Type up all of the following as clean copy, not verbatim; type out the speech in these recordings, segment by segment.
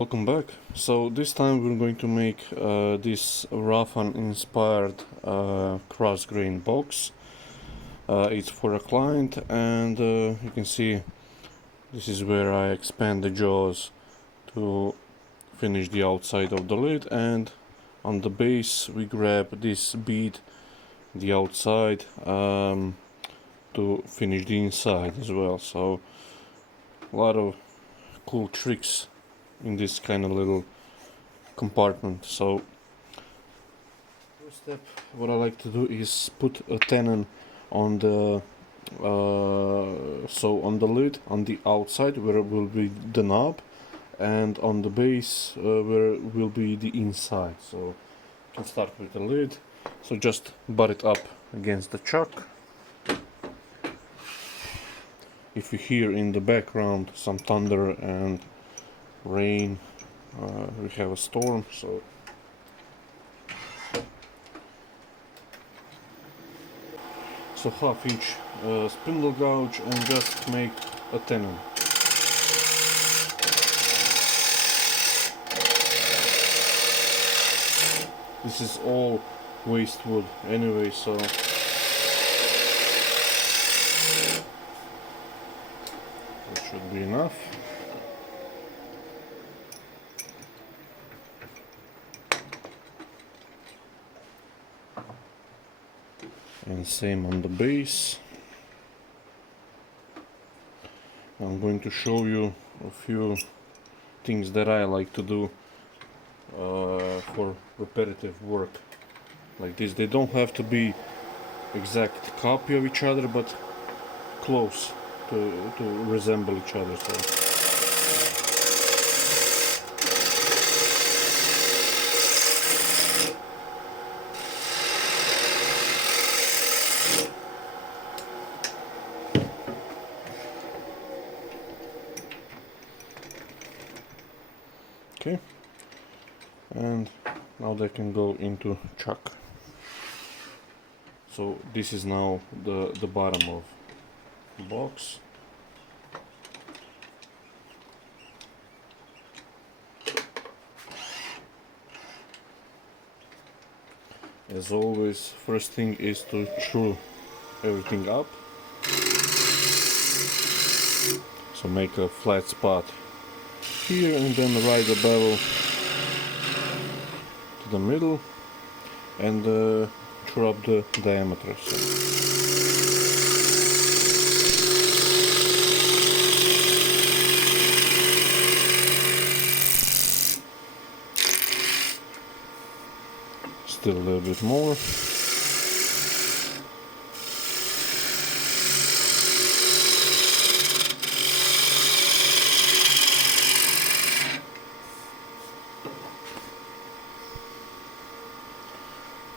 Welcome back. So this time we're going to make this Raffan inspired cross grain box. It's for a client, and you can see this is where I expand the jaws to finish the outside of the lid, and on the base we grab this bead, the outside, to finish the inside as well. So a lot of cool tricks in this kind of little compartment. So first step, what I like to do is put a tenon on the on the lid, on the outside where will be the knob, and on the base where will be the inside. So you can start with the lid. So just butt it up against the chuck. If you hear in the background some thunder and rain, we have a storm, so half-inch spindle gouge and just make a tenon. This is all waste wood anyway, so that should be enough. And same on the base. I'm going to show you a few things that I like to do for repetitive work like this. They don't have to be exact copy of each other, but close to resemble each other. So okay, and now they can go into chuck. So this is now the bottom of the box. As always, first thing is to screw everything up. So make a flat spot here and then ride the bevel to the middle and screw up the diameter. Still a little bit more.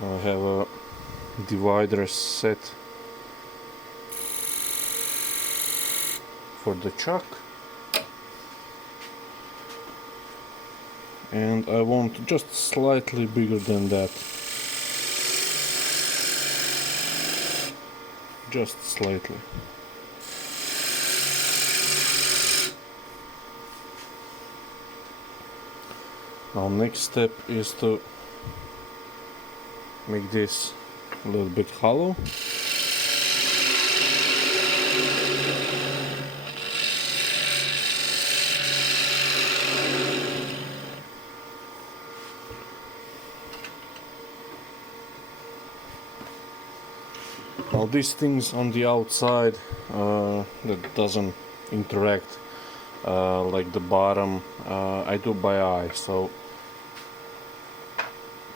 I have a divider set for the chuck, and I want just slightly bigger than that, just slightly. Now next step is to make this a little bit hollow. Now these things on the outside that doesn't interact like the bottom, I do by eye. So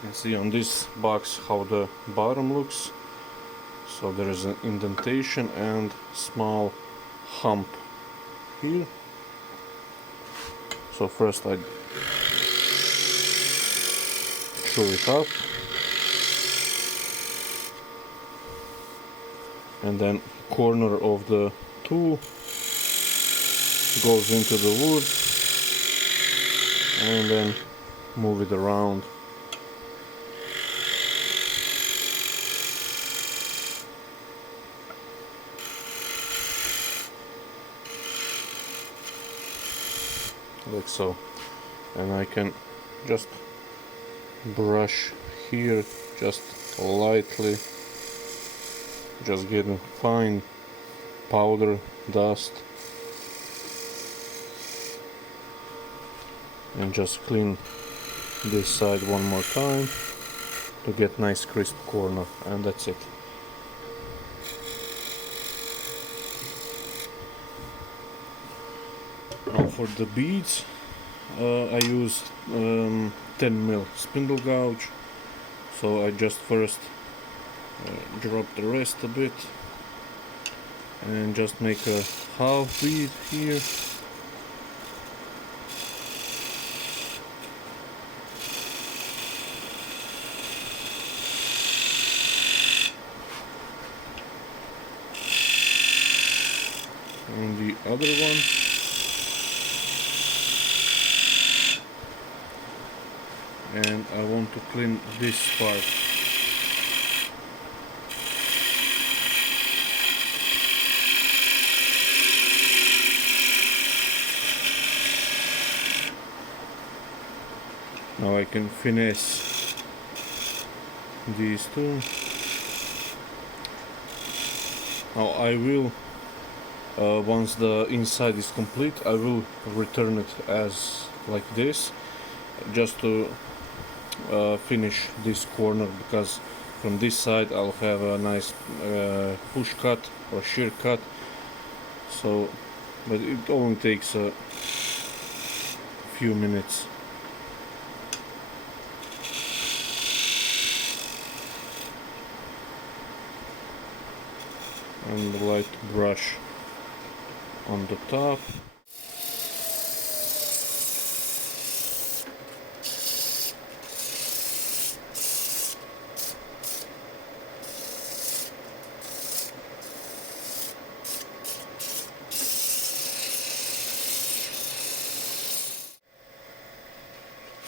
you can see on this box how the bottom looks. So there is an indentation and small hump here. So first I screw it up, and then corner of the tool goes into the wood, and then move it around. Like so. and I can just brush here just lightly, just getting fine powder dust, and just clean this side one more time to get nice crisp corner, and that's it. Now for the beads, I use 10mm spindle gouge, so I just first drop the rest a bit and just make a half bead here. And the other one. And I want to clean this part. Now I can finesse these two. Now I will, once the inside is complete, I will return it as like this, just to finish this corner, because from this side I'll have a nice push cut or shear cut. So, but it only takes a few minutes. And a light brush on the top.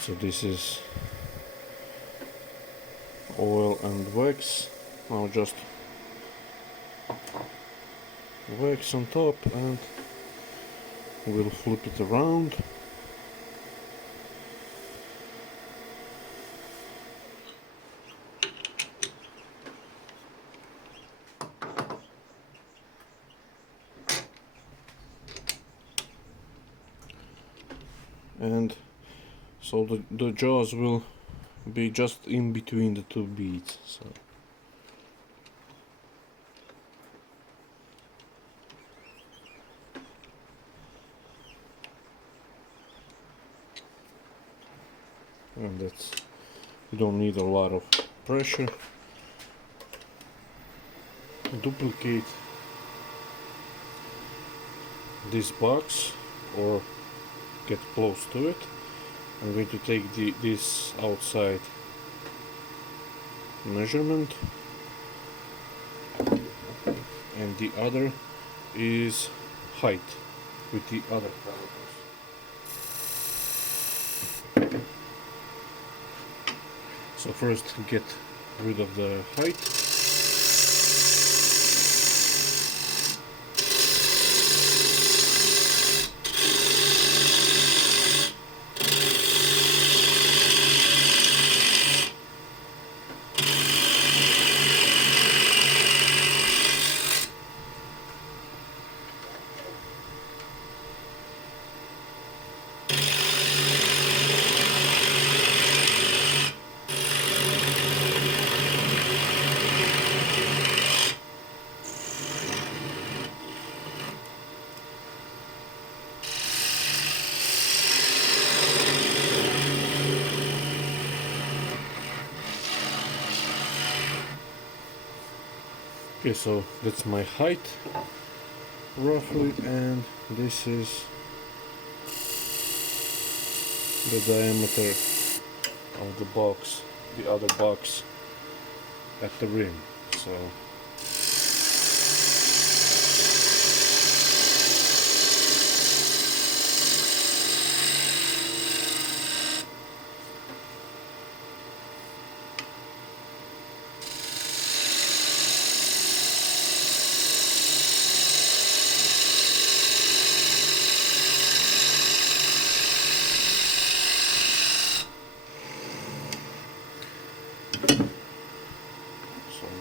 So this is oil and wax. Now just wax on top and we'll flip it around. And so the jaws will be just in between the two beads. So and that's, you don't need a lot of pressure. Duplicate this box or get close to it. I'm going to take this outside measurement, and the other is height with the other calipers. So first get rid of the height. Okay, so that's my height roughly, and this is the diameter of the box, the other box at the rim. So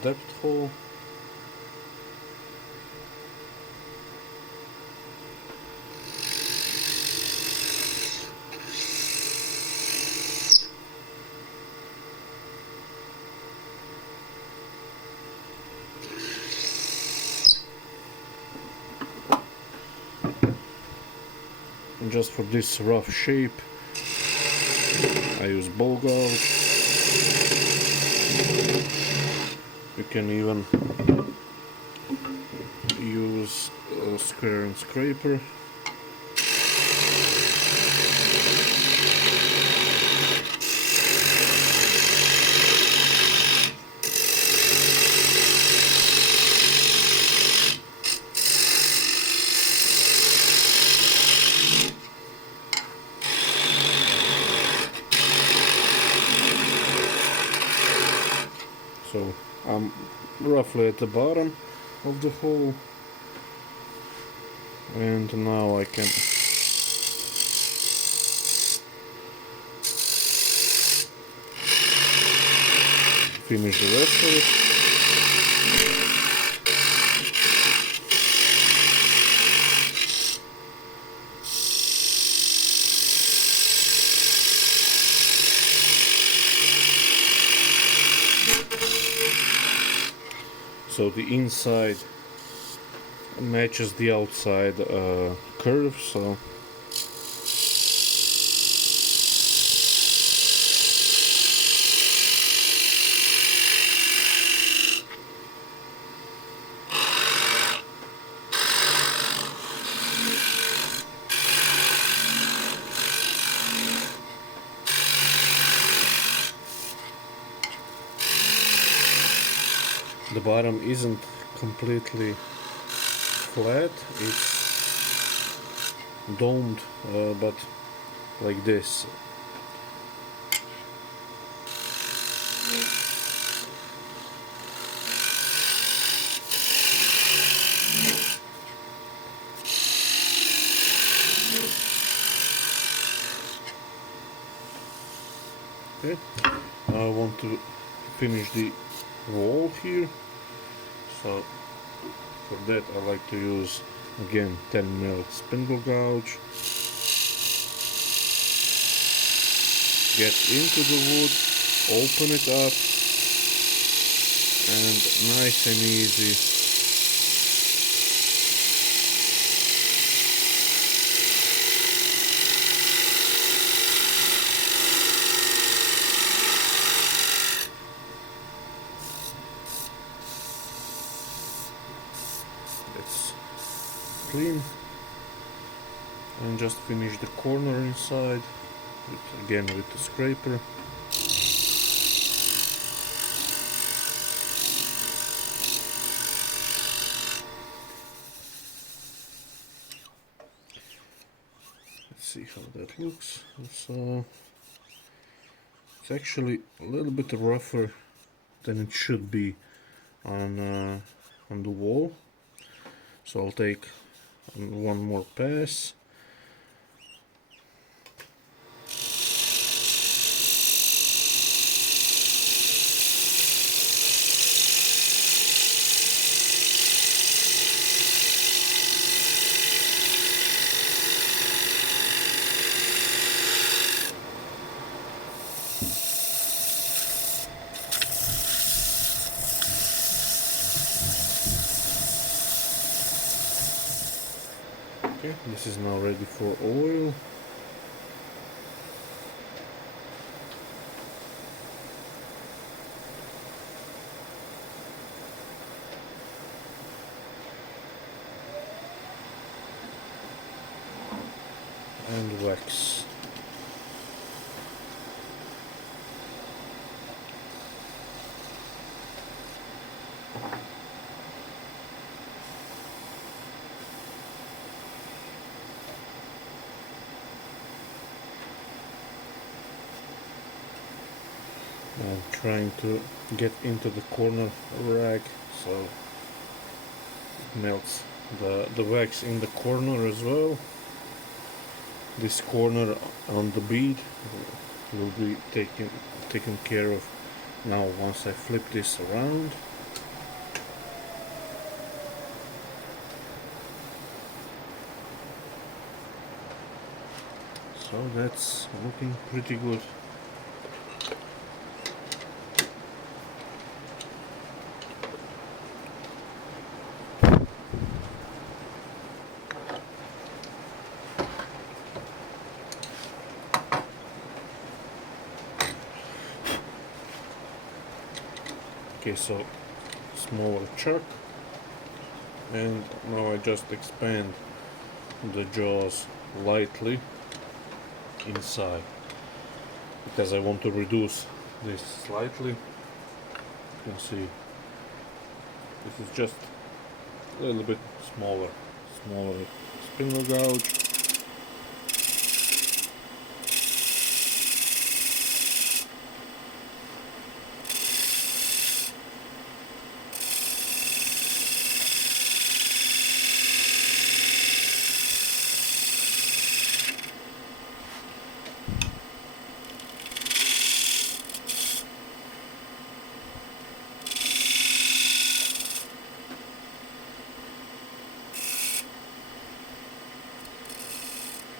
depth hole. And just for this rough shape I use ball gouge. You can even use a square and scraper. So I'm roughly at the bottom of the hole, and now I can finish the rest of it. So the inside matches the outside curve, so the bottom isn't completely flat, it's domed, but like this. Okay, I want to finish the wall here, so for that I like to use again 10mm spindle gouge. Get into the wood, open it up, and nice and easy it's clean, and just finish the corner inside again with the scraper. Let's see how that looks. So it's actually a little bit rougher than it should be on the wall, so I'll take one more pass. Okay, this is now ready for oil. And wax. I'm trying to get into the corner rag so it melts the wax in the corner as well. This corner on the bead will be taken care of now once I flip this around. So that's looking pretty good. Okay, so smaller chuck, and now I just expand the jaws lightly inside because I want to reduce this slightly. You can see this is just a little bit smaller spindle gouge.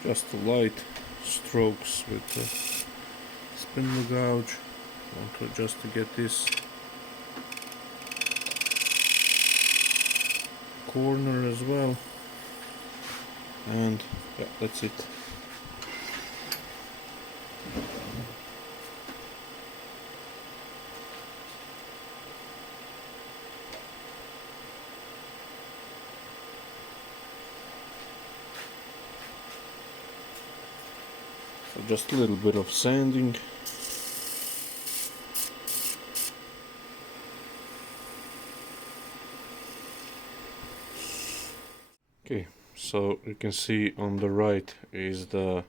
Just light strokes with the spindle gouge. I want to just to get this corner as well, and yeah, that's it. So just a little bit of sanding. Okay, so you can see on the right is the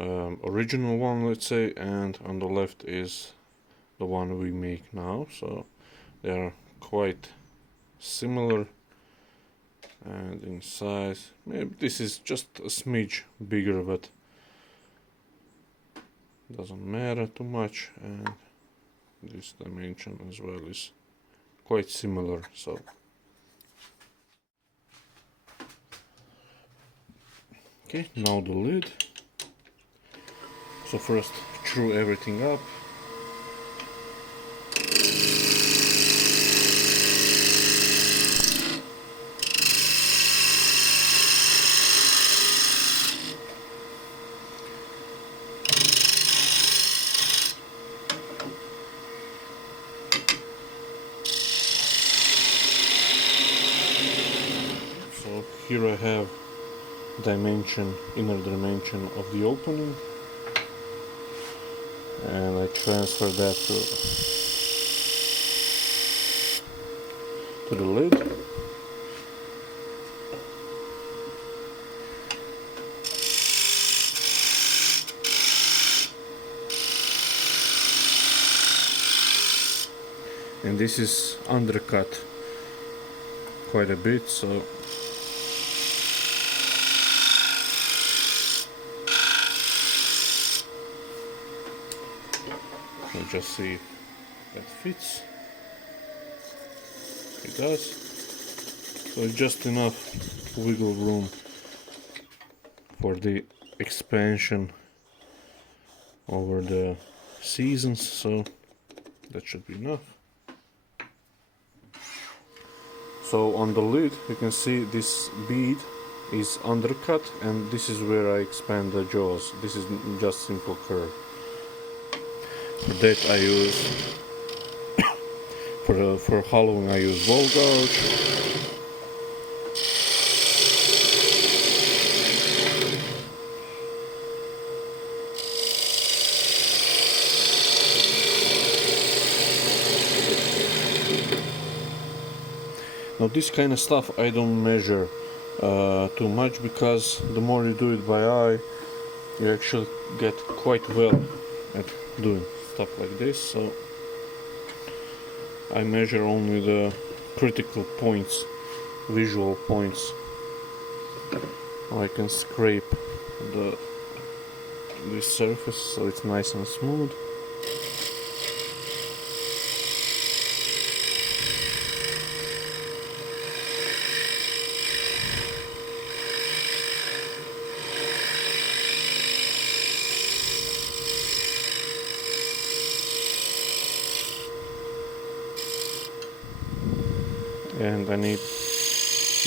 original one, let's say, and on the left is the one we make now. So they are quite similar, and in size maybe this is just a smidge bigger, but doesn't matter too much, and this dimension as well is quite similar. So okay, now the lid. So first screw everything up. So here I have inner dimension of the opening, and I transfer that to the lid. And this is undercut quite a bit, so we'll just see if that fits. It does. So it's just enough wiggle room for the expansion over the seasons, so that should be enough. So on the lid you can see this bead is undercut, and this is where I expand the jaws. This is just simple curve. For that I use for hollowing I use wall gouge. Now this kind of stuff I don't measure too much, because the more you do it by eye, you actually get quite well at doing stuff like this. So I measure only the critical points, visual points. I can scrape this surface so it's nice and smooth. and I need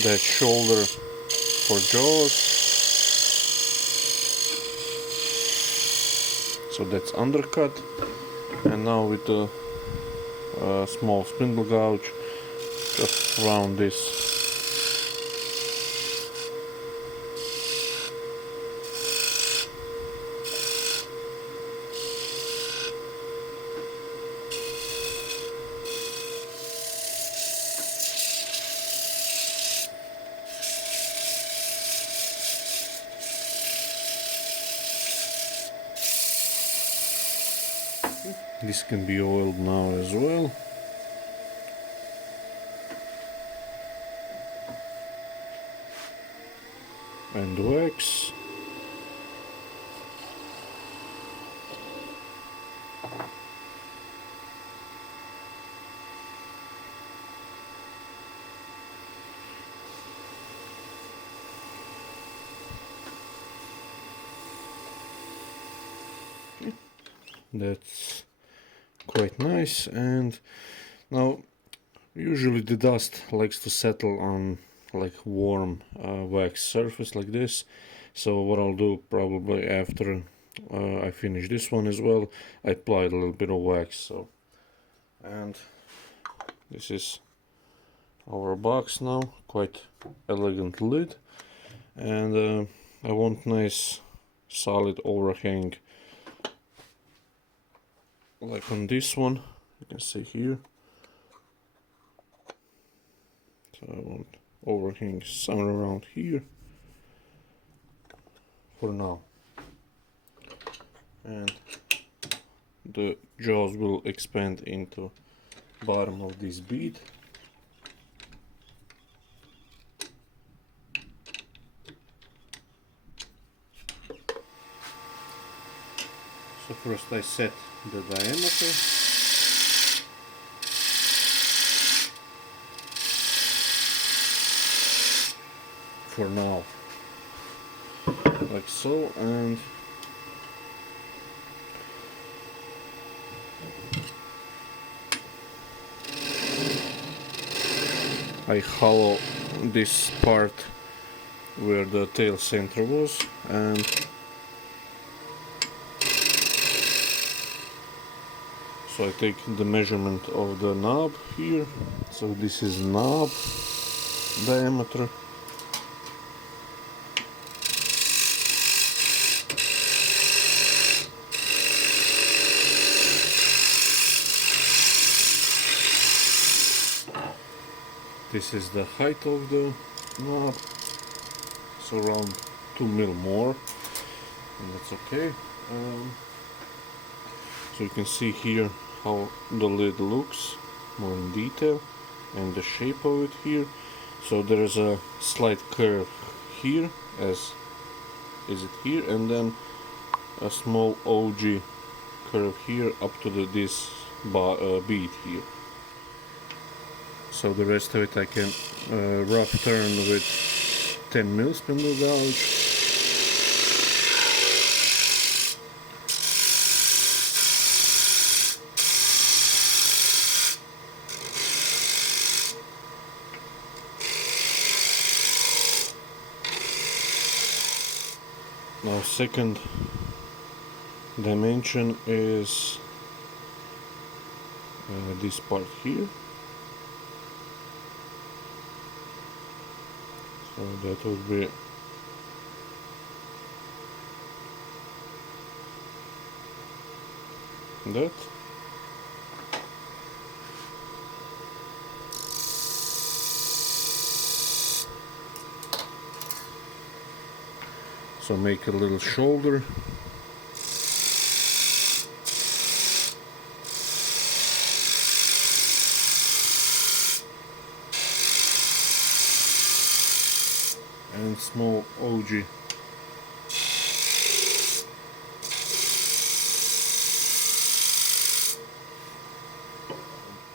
that shoulder for jaws. So that's undercut, and now with the small spindle gouge, just round this. This can be oiled now as well. And wax. That's quite nice. And now usually the dust likes to settle on like warm wax surface like this. So what I'll do probably after I finish this one as well, I applied a little bit of wax. So, and this is our box now, quite elegant lid, and I want nice solid overhang like on this one, you can see here. So I want overhang somewhere around here for now, and the jaws will expand into bottom of this bead. So first I set the diameter. For now, like so, and I hollow this part where the tail center was, and so I take the measurement of the knob here. So this is knob diameter. This is the height of the knob, so around 2 mil more, and that's okay. So you can see here how the lid looks more in detail and the shape of it here. So there is a slight curve here, as is it here, and then a small OG curve here up to this bead here. So the rest of it I can rough turn with 10 mil spindle gouge. Now second dimension is this part here. So that would be that. So make a little shoulder. And small OG.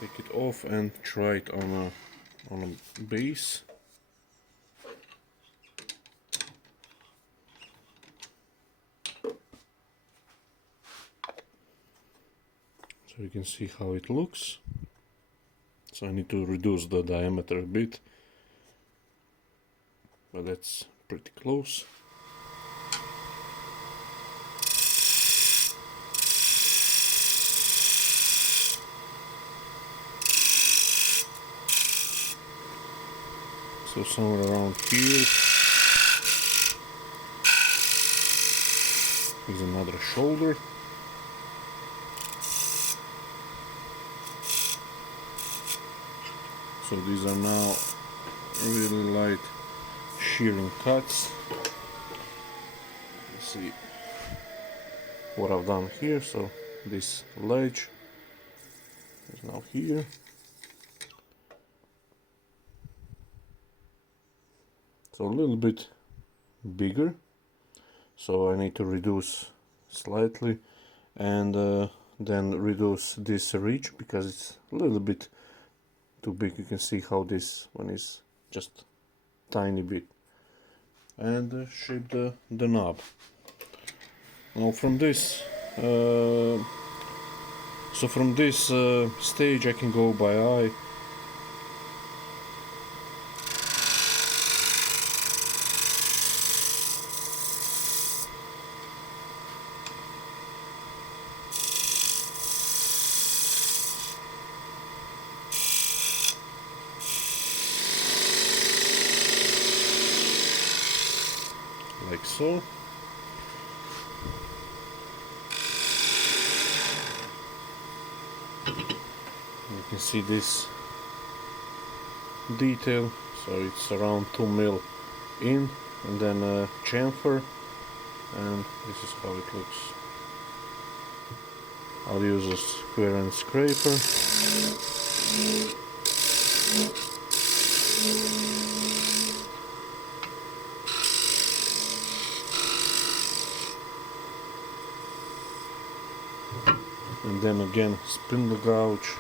Take it off and try it on a base. So you can see how it looks. so I need to reduce the diameter a bit, but that's pretty close. So somewhere around here is another shoulder. So these are now really light shearing cuts. Let's see what I've done here. So this ledge is now here. So a little bit bigger. So I need to reduce slightly and then reduce this ridge because it's a little bit too big. You can see how this one is just tiny bit, and shape the knob. Now from this stage I can go by eye. Like so. You can see this detail, so it's around 2 mil in, and then a chamfer, and this is how it looks. I'll use a square and scraper. And then again spindle gouge.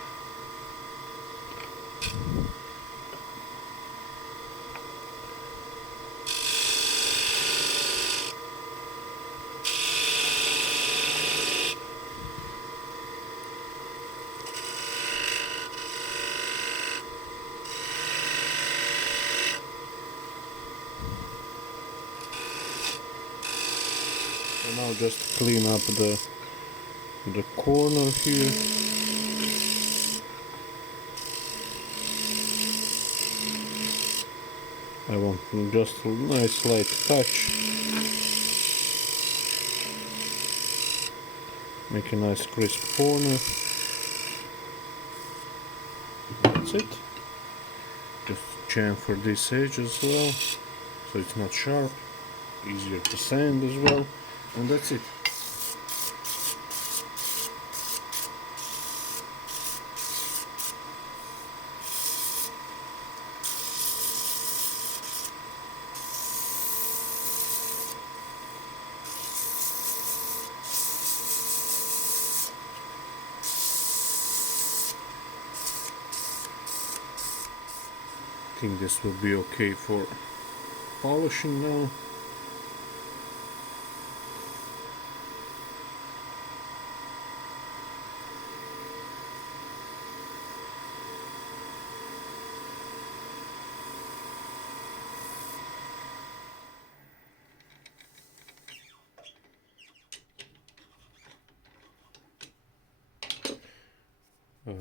And now just clean up the corner here. I want just a nice light touch. Make a nice crisp corner. That's it. Just chamfer this edge as well, so it's not sharp. Easier to sand as well. And that's it. I think this will be okay for polishing now.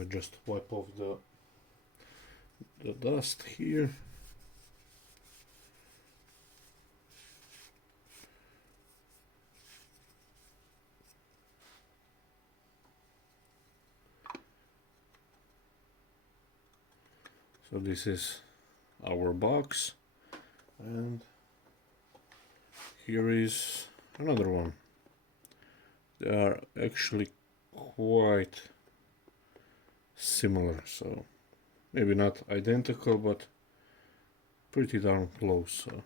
Just wipe off the dust here. So this is our box, and here is another one. They are actually quite similar, so maybe not identical, but pretty darn close. So